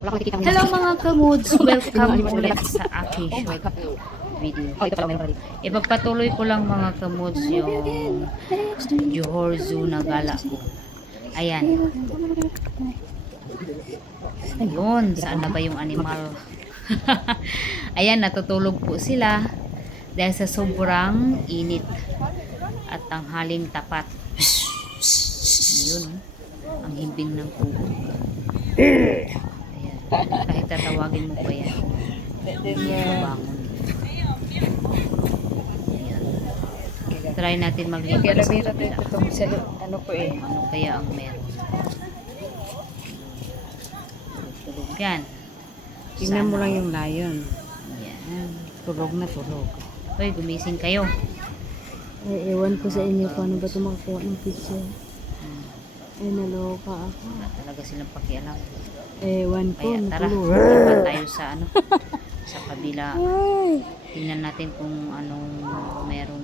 Hello mga kamuds! Welcome ulit sa aking short video. Ipagpatuloy ko lang mga kamuds yung Johor Zoo na gala ko. Ayan. Ayun, saan na ba yung animal? Ayan, natutulog po sila dahil sa sobrang init at tanghaling tapat. Ayun, ang himbing ng kubo. Kahit tatawagin mo pa yan, hindi yan mabangon. Ayan. Try natin maglipat sa kabila. Ano po eh. Ano kaya ang meron? Tulog yan. Tingnan mo Sana. lang yung lion. Yan. Tulog na tulog. Hoy, gumising kayo. Ewan ko sa inyo kung ano ba ito makakuha ng picture. Ay, naloka ako. Wala talaga silang pakialam. Ewan ko, Kaya tara, natulog. lipat tayo sa ano, sa kabila. Ay. Tingnan natin kung anong meron.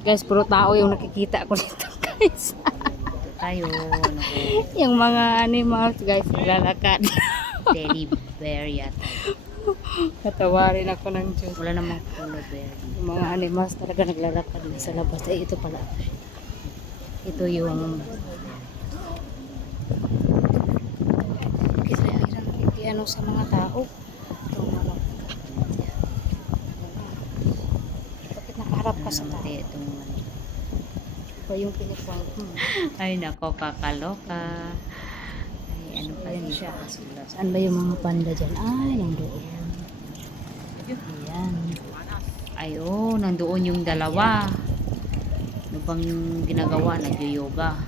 Guys, puro tao yung nakikita ko dito, guys. Dito tayo, ano ko, Yung mga animals, guys, naglalakad. teddy bear yata. Katawarin ako ng Diyos. Wala namang color bear. Yung mga animals talaga naglalakad na sa labas. Ay, ito pala. Ito yung ano sa mga tao. Itong ano. Bakit nakaharap ka sa tao? Namatay itong ano. Ito yung pinipang. Ay nako, kakaloka. Ay ano pa Ayan din siya. siya. Saan ba yung mga panda dyan? Ay, nandoon. Ayan. Ay oh, nandoon yung dalawa. Ano bang ginagawa? Nag-yoga.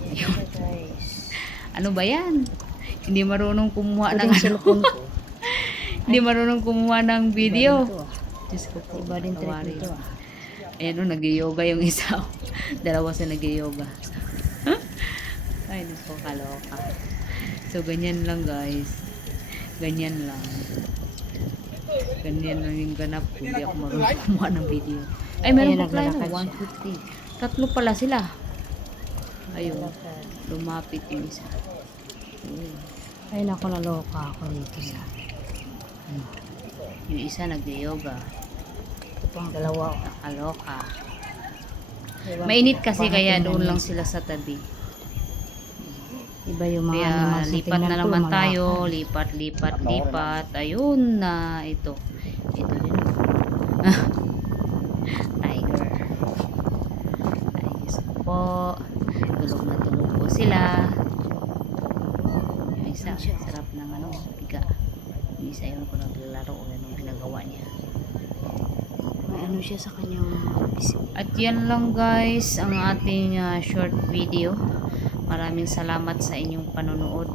Ayan siya, guys. Ano ba yan? Hindi marunong kumuha Ito ng yung ano. cellphone ko. Hindi marunong kumuha ng video. Iba din to, ah. Diyos ko po. Iba din trip tawarin. nito, ah. Ayan o, nag-yoga yung isa. Dalawa sa nag-yoga. Ay, nako, kaloka. So, ganyan lang guys. Ganyan lang. Ganyan lang yung ganap. Hindi ako marunong kumuha ng video. Ay, meron Ayan, pa pala naglalakad na. siya. 1, 2, 3. Tatlo pala sila. Ayun. Lumapit yung isa. Ay, naku, naloka ako dito sa Yung isa nag-yoga. ito pang dalawa. Oh. Nakaloka. Ewan Mainit ko, kasi baka kaya tingnan doon niyo. lang sila sa tabi. Iba yung mga Kaya animals na lipat tingnan na ko, naman mga tayo. lakad. Lipat, lipat, lipat. Ayun na. Ito. Ito din. Tiger. Ayos po. Tulog na tulog po sila. Yung isa, sarap ng ano, biga. Yung isa yun kung naglalaro o anong ginagawa niya. May ano siya sa kanyang bisip. At yan lang guys ang ating short video. Maraming salamat sa inyong panonood.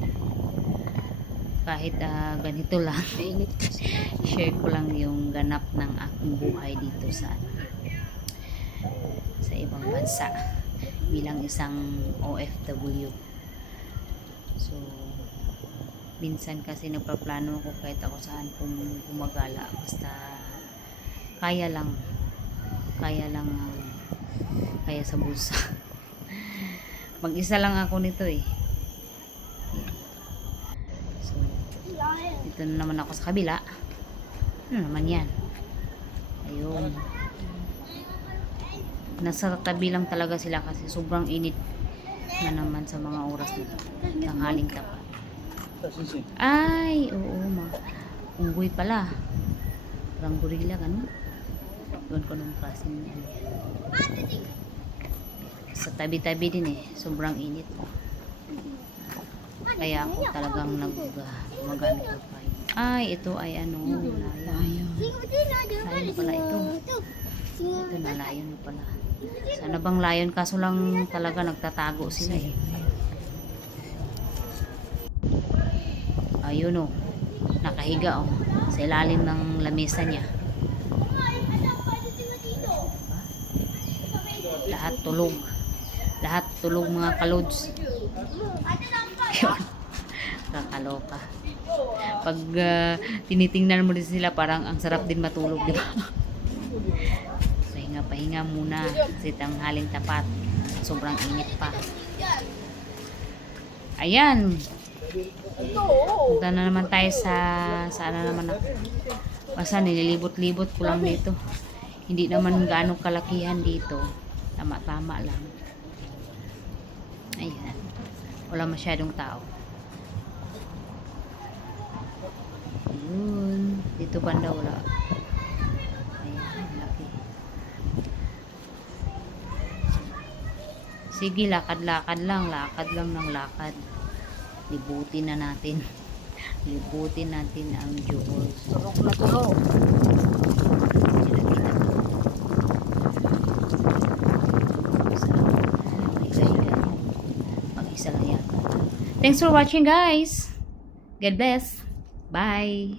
Kahit ganito lang. Mainit kasi. Share ko lang yung ganap ng aking buhay dito sa ibang bansa bilang isang OFW. So minsan kasi nagpaplano ako kahit ako saan gumagala, basta kaya sa bulsa. Mag-isa lang ako nito eh. So dito na naman ako sa kabila. Ano naman yan? Ayun. Nasa tabi lang talaga sila kasi sobrang init na naman sa mga oras na to. Tanghaling tapat. Ay, oo unggoy pala. Parang gorilla, ganun. Doon ko nung klase niya. Sa tabi-tabi din eh. Sobrang init. Kaya ako talagang magamit ng payo. Ay, ito ay ano, layon. Layon pala ito. Ito na layon pala. Sana bang layon, kaso lang talaga nagtatago sila eh. Ayun oh. Nakahiga oh. Sa ilalim ng lamesa niya. Lahat tulog. Lahat tulog mga kalods. Yun. Kakaloka. Pag tinitingnan mo din sila, parang ang sarap din matulog, di ba? Pahinga muna kasi tanghaling tapat. Sobrang init pa. Ayan. Punta na naman tayo sa ano naman ako. Basta nililibot-libot ko lang dito. Hindi naman gaano kalakihan dito. Tama-tama lang. Ayan. Wala masyadong tao. Ayun. Dito banda wala. Ayan. Laki. Sige, lakad-lakad lang. Lakad lang ng lakad. Libutin na natin. Libutin natin ang jewels. Turok na turok. Mag-isa lang yata. Thanks for watching, guys. God bless. Bye.